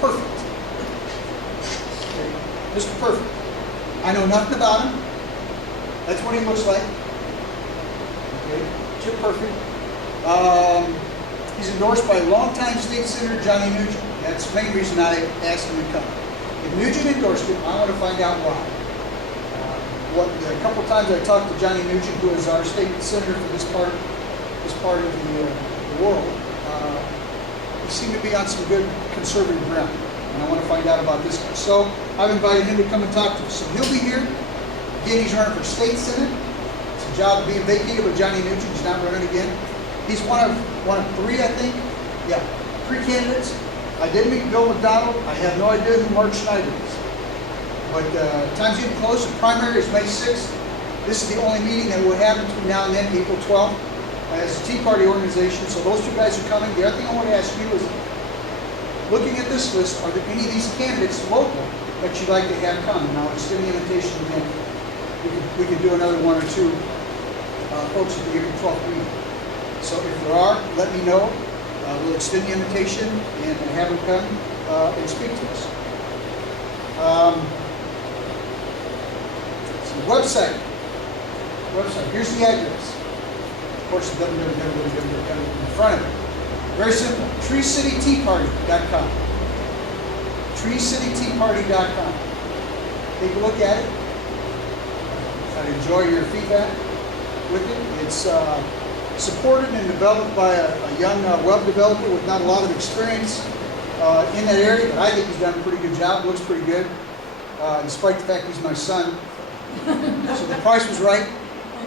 Perfect. Okay. Mr. Perfect. I know nothing about him. That's what he looks like. Okay. Chip Perfect. He's endorsed by longtime state senator Johnny Nugent. That's the main reason I asked him to come. If Nugent endorsed him, I want to find out why. A couple of times I talked to Johnny Nugent, who is our state senator for this part of the world. He seemed to be on some good conservative ground, and I want to find out about this guy. So I've invited him to come and talk to us. So he'll be here. Again, he's running for state senate. It's a job being vacated with Johnny Nugent. He's not running again. He's one of three, I think. Yeah, 3 candidates. I did meet Bill McDonald. I have no idea who Mark Schneider is. But time's getting close. The primary is May 6th. This is the only meeting that will happen between now and then, April 12th, as a Tea Party organization. So those 2 guys are coming. The other thing I want to ask you is, looking at this list, are there any of these candidates local that you'd like to have come? And I'll extend the invitation again. We could do another 1 or 2 folks at the April 12th meeting. So if there are, let me know. We'll extend the invitation and have them come and speak to us. Website. Here's the address. Of course, the www in front of it. Very simple. TreeCityTeaParty.com. TreeCityTeaParty.com. Take a look at it. I'd enjoy your feedback with it. It's supported and developed by a young web developer with not a lot of experience in that area, but I think he's done a pretty good job. Looks pretty good, despite the fact he's my son. So the price was right.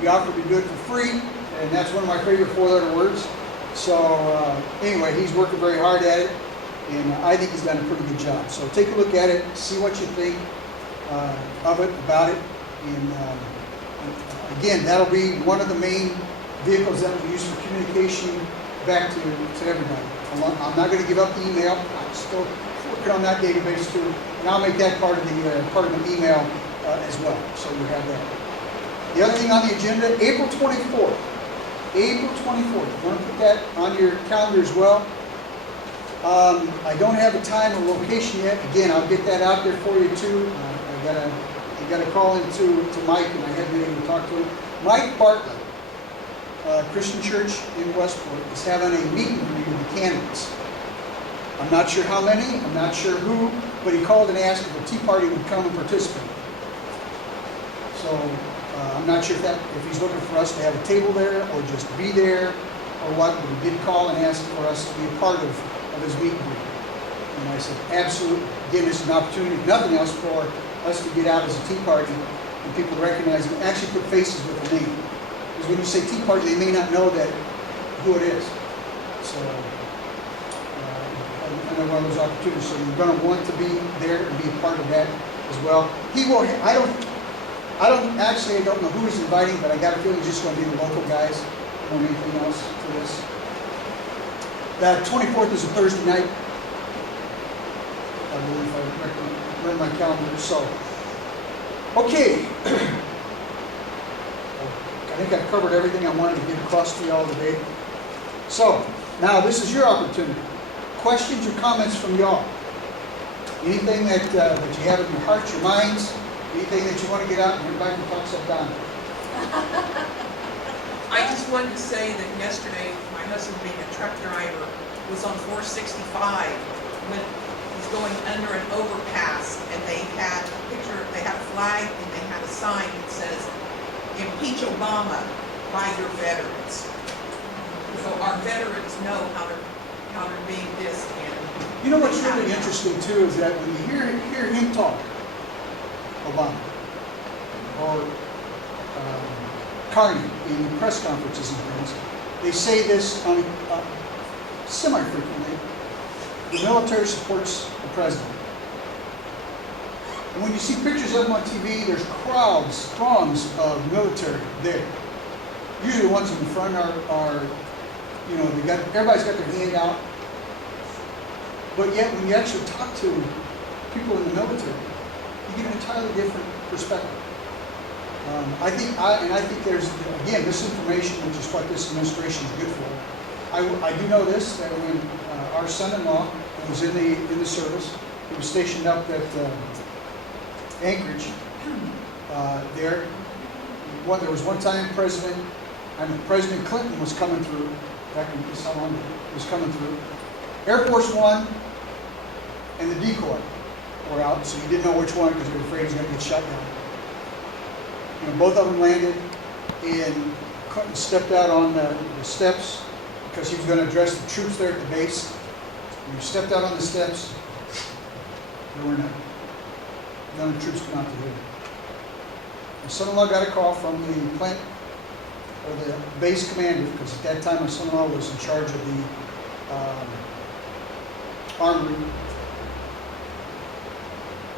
He offered to do it for free, and that's one of my favorite 4-letter words. So anyway, he's working very hard at it, and I think he's done a pretty good job. So take a look at it, see what you think of it, about it, and again, that'll be one of the main vehicles that we'll use for communication back to everybody. I'm not going to give up the email. I'm still working on that database too, and I'll make that part of the email as well. So you have that. The other thing on the agenda, April 24th. April 24th. You want to put that on your calendar as well. I don't have a time or location yet. Again, I'll get that out there for you too. I got to call into Mike, and I haven't been able to talk to him. Mike Bartlett, Christian Church in Westport, is having a meet and greet with the candidates. I'm not sure how many, I'm not sure who, but he called and asked if the Tea Party would come and participate. So I'm not sure if he's looking for us to have a table there or just be there or what, but he did call and ask for us to be a part of his meet and greet. And I said, absolutely. Again, this is an opportunity, if nothing else, for us to get out as a Tea Party and people recognize and actually put faces with the name. Because when you say Tea Party, they may not know who it is. So another one of those opportunities. So you're going to want to be there and be a part of that as well. He will. I don't know who he's inviting, but I got a feeling he's just going to be the local guys. I don't know anything else to this. The 24th is a Thursday night. I believe if I read my calendar. So, okay. I think I've covered everything I wanted to get across to you all today. So, now this is your opportunity. Questions or comments from y'all? Anything that you have in your hearts, your minds, anything that you want to get out and everybody can talk stuff down? I just wanted to say that yesterday, my husband being a truck driver, was on 465 when he's going under an overpass, and they had a picture, they had a flag, and they had a sign that says, "Impeach Obama by your veterans." So our veterans know how they're being dissed. And you know what's really interesting too is that when you hear him talk, Obama, or Carney in press conferences and things, they say this on semi-frequently: the military supports the president. And when you see pictures of them on TV, there's crowds, throngs of military there. Usually the ones in the front are you know, everybody's got their hand out. But yet when you actually talk to people in the military, you get an entirely different perspective. I think there's, again, this information, which is what this administration is good for. I do know this, that when our son-in-law, when was in the service. He was stationed up at Anchorage. There was one time President Clinton was coming through. Back in this how long he was coming through. Air Force One and the decoy were out, so you didn't know which one because you were afraid he was going to get shot down. You know, both of them landed, and Clinton stepped out on the steps because he was going to address the troops there at the base. When he stepped out on the steps, there were none. None of the troops come out to him. My son-in-law got a call from the plant, or the base commander, because at that time my son-in-law was in charge of the armory.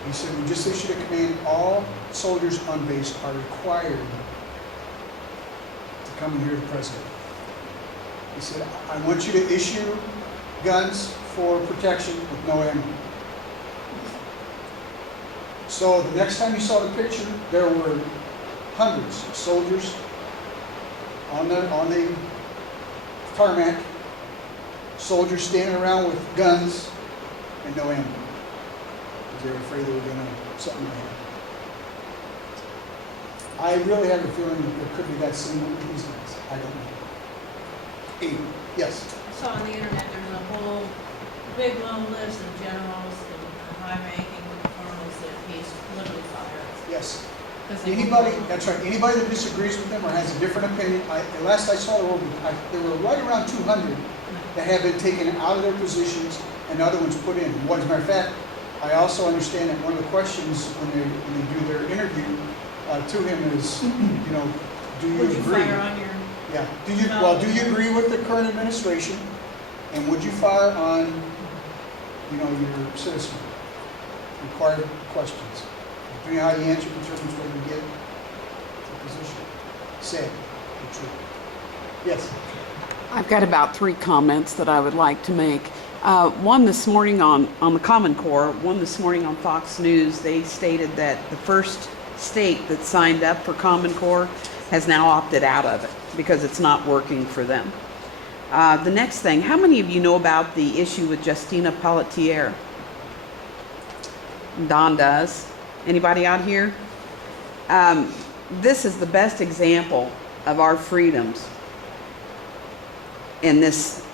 He said, we just issued a command, all soldiers on base are required to come and hear the president. He said, I want you to issue guns for protection with no ammo. So the next time you saw the picture, there were hundreds of soldiers on the tarmac, soldiers standing around with guns and no ammo. Because they were afraid they were going to something like that. I really have a feeling that there could be that same with these guys. I don't know. Amy, yes. I saw on the internet there's a whole big long list of generals and high-ranking colonels that he's literally fired. Yes. 'Cause they Anybody, won't- that's right, anybody that disagrees with them or has a different opinion, the last I saw there were right around 200 that have been taken out of their positions and other ones put in. As a matter of fact, I also understand that one of the questions when they do their interview to him is, you know, do you Would you agree? fire on your, Yeah. Do you agree with the current administration? And would you fire on, you know, your citizen? Required questions. Depending on how you answer determines whether you get the position. Say the truth. Yes. I've got about 3 comments that I would like to make. One this morning on the Common Core, one this morning on Fox News, they stated that the first state that signed up for Common Core has now opted out of it because it's not working for them. The next thing, how many of you know about the issue with Justina Pelletier? Don does. Anybody out here? This is the best example of our freedoms in this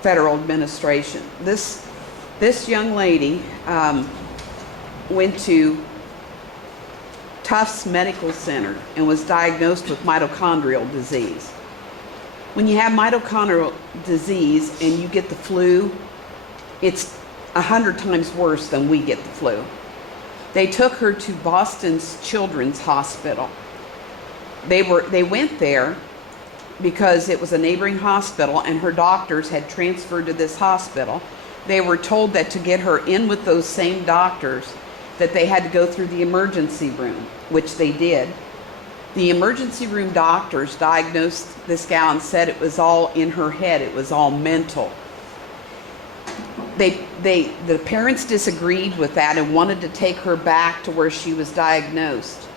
federal administration. This young lady went to Tufts Medical Center and was diagnosed with mitochondrial disease. When you have mitochondrial disease and you get the flu, it's 100 times worse than we get the flu. They took her to Boston's Children's Hospital. They went there because it was a neighboring hospital and her doctors had transferred to this hospital. They were told that to get her in with those same doctors, that they had to go through the emergency room, which they did. The emergency room doctors diagnosed this gal and said it was all in her head, it was all mental. The parents disagreed with that and wanted to take her back to where she was diagnosed.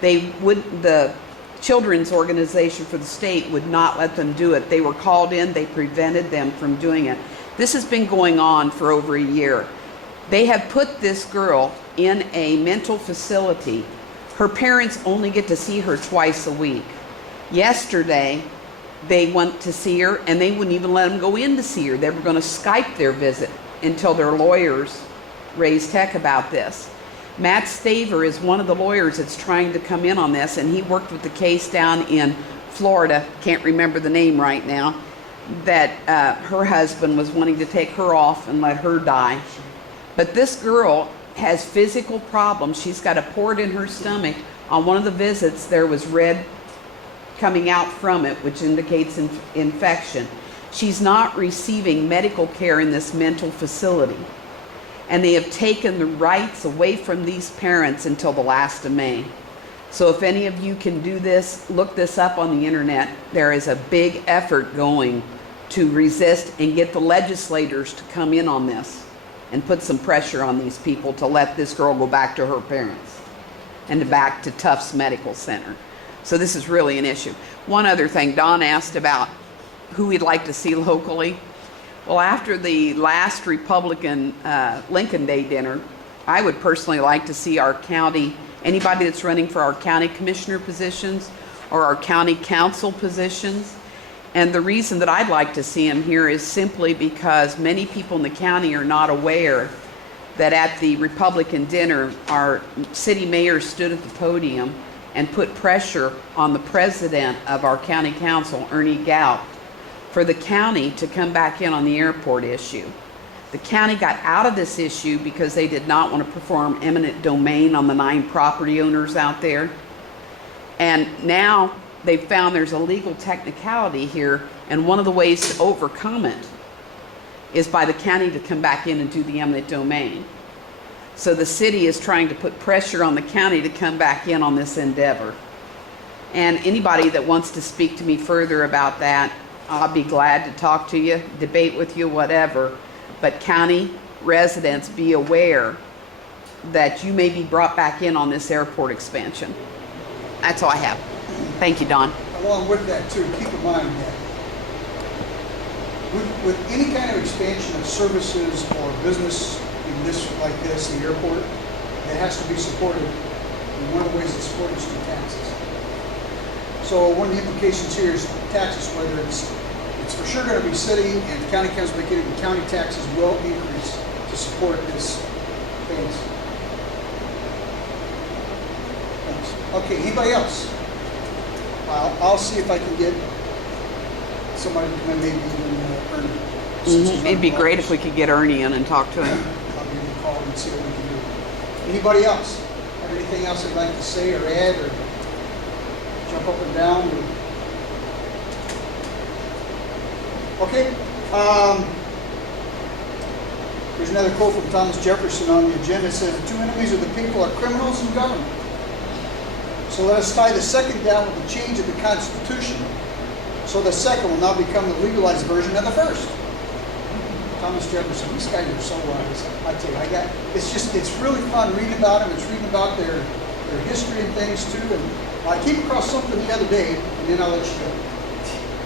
The children's organization for the state would not let them do it. They were called in, they prevented them from doing it. This has been going on for over a year. They have put this girl in a mental facility. Her parents only get to see her twice a week. Yesterday, they went to see her and they wouldn't even let them go in to see her. They were going to Skype their visit until their lawyers raised heck about this. Matt Staver is one of the lawyers that's trying to come in on this, and he worked with the case down in Florida, can't remember the name right now, that her husband was wanting to take her off and let her die. But this girl has physical problems. She's got a port in her stomach. On one of the visits, there was red coming out from it, which indicates infection. She's not receiving medical care in this mental facility. And they have taken the rights away from these parents until the last of May. So if any of you can do this, look this up on the internet. There is a big effort going to resist and get the legislators to come in on this and put some pressure on these people to let this girl go back to her parents and back to Tufts Medical Center. So this is really an issue. One other thing, Don asked about who we'd like to see locally. Well, after the last Republican Lincoln Day dinner, I would personally like to see our county, anybody that's running for our county commissioner positions or our county council positions. And the reason that I'd like to see them here is simply because many people in the county are not aware that at the Republican dinner, our city mayor stood at the podium and put pressure on the president of our county council, Ernie Gout, for the county to come back in on the airport issue. The county got out of this issue because they did not want to perform eminent domain on the 9 property owners out there. And now they've found there's a legal technicality here, and one of the ways to overcome it is by the county to come back in and do the eminent domain. So the city is trying to put pressure on the county to come back in on this endeavor. And anybody that wants to speak to me further about that, I'll be glad to talk to you, debate with you, whatever. But county residents, be aware that you may be brought back in on this airport expansion. That's all I have. Thank you, Don. Along with that too, keep in mind that with any kind of expansion of services or business in this, like this, the airport, it has to be supported. And one of the ways it's supported is through taxes. So one of the implications here is taxes, whether it's for sure going to be city and the county council making it, the county taxes will increase to support this phase. Thanks. Okay, anybody else? I'll see if I can get somebody to come in, maybe even Ernie. It'd be great if we could get Ernie in and talk to him. I'll give him a call and see what we can do. Anybody else? Have anything else they'd like to say or add or jump up and down? Okay. Here's another quote from Thomas Jefferson on the agenda. It says, "The two enemies of the people are criminals and government. So let us tie the second down with the change of the Constitution, so the second will now become the legalized version of the first." Thomas Jefferson, these guys are so wise. I tell you, it's really fun reading about them. It's reading about their history and things too. And I came across something the other day, and then I'll let you go.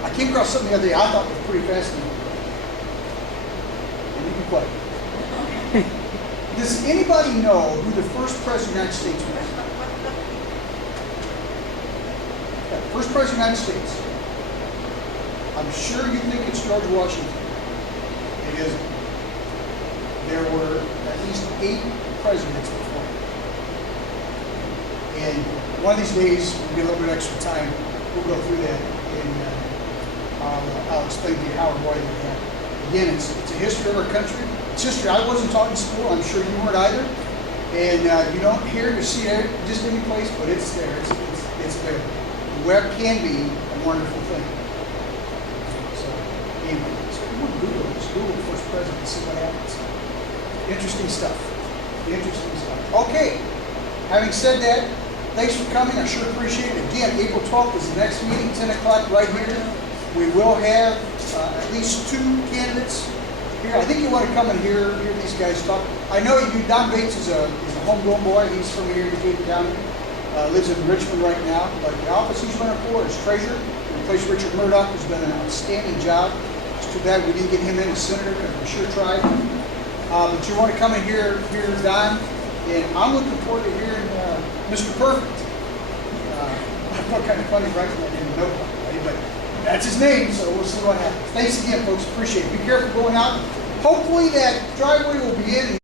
I came across something the other day I thought was pretty fascinating. And you can play. Does anybody know who the first president of the United States was? Yeah, first president of the United States. I'm sure you think it's George Washington. It isn't. There were at least 8 presidents before him. And one of these days, we'll get a little bit extra time. We'll go through that, and I'll explain to you how and why they happened. Again, it's a history of our country. It's history I wasn't taught in school. I'm sure you weren't either. And you don't hear or see it just any place, but it's there. It's there. The web can be a wonderful thing. So, anyway, so we want to Google it. Just Google the first president and see what happens. Interesting stuff. Interesting stuff. Okay. Having said that, thanks for coming. I sure appreciate it. Again, April 12th is the next meeting, 10 o'clock right here. We will have at least 2 candidates here. I think you want to come and hear these guys talk. I know you. Don Bates is a homegrown boy. He's from here in Decatur County. Lives in Richmond right now. But the office he's running for is treasurer. He replaced Richard Murdoch, who's done an outstanding job. It's too bad we didn't get him in as senator because we sure tried. But you want to come and hear Don. And I'm looking forward to hearing Mr. Perfect. I felt kind of funny writing that in the notebook, right? But that's his name, so we'll see what happens. Thanks again, folks. Appreciate it. Be careful going out. Hopefully that driveway will be in.